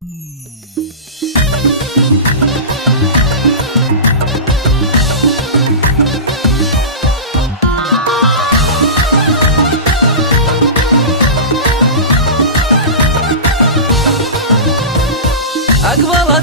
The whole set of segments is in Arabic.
أقبلت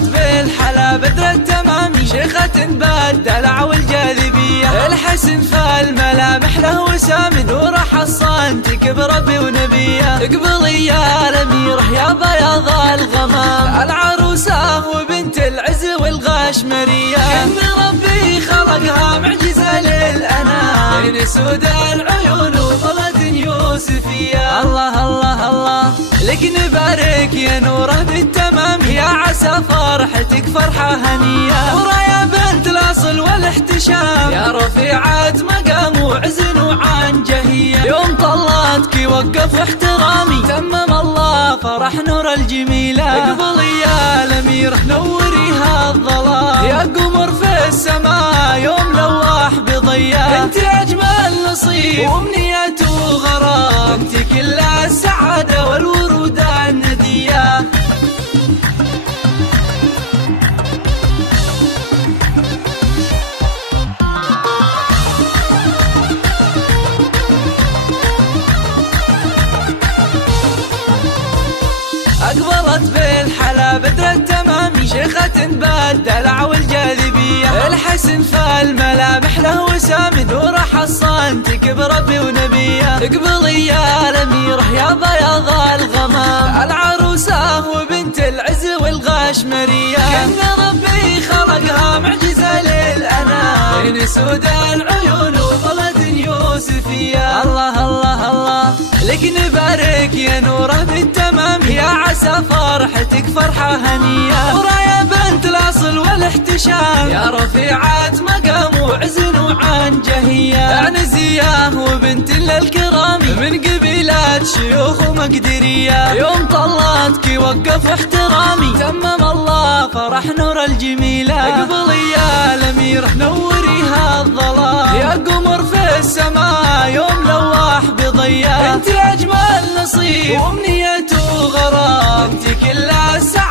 بالحلا بدر التمامي، شيخة بالدلع والجاذبية، الحسن فالملامح له وسام، نور حصان تكبر ربي ونبيه. اقبلي يا الأميرة يا بياض الغمام، العروسة وبنت العز والغاشمرية، كأن ربي خلقها معجزة للأنام، بين سود العيون وطلة يوسفية. الله الله الله لك نبارك يا نوره بالتمام، يا عسى فرحتك فرحة هنية، نوره يا بنت الأصل والاحتشام، يا رفيعة مقام وعز وعنجهية، يوم طلاتك وقف احترامي، تمم الله فرح نور الجميلة. اقبلي يا الأميرة نوريها الظلام، يا قمر في السماء يوم لواح بضياء، انت أجمل نصيب وأمنية وغرام، انت كل السعادة والورود الندية. أقبلت بالحلا بدر التمامي، شيخة بالدلع والجاذبية، الحسن فالملامح له وسام، نور حصان تكبر ربي ونبيه. اقبلي يا الأميرة يا بياض الغمام، العروسة وبنت العز والغاشمرية، كأن ربي خلقها معجزة للأنام، بين سود العيون وطلة يوسفية. الله الله الله لك نبارك يا نوره بالتمام، يا عسى فرحتك فرحة هنية، نوره يا بنت الأصل والاحتشام، يا رفيعة مقام وعز وعنجهية، عنزية وبنت للكرام، من قبيلات شيوخ ومقدرية، يوم طلاتك وقف احترامي، تمم الله فرح نور الجميلة. اقبلي يا الأميرة نوريها الظلام، يا قمر في السماء يوم لواح بضياء، انت أجمل نصيب وأمنية وغرام، انت كل السعادة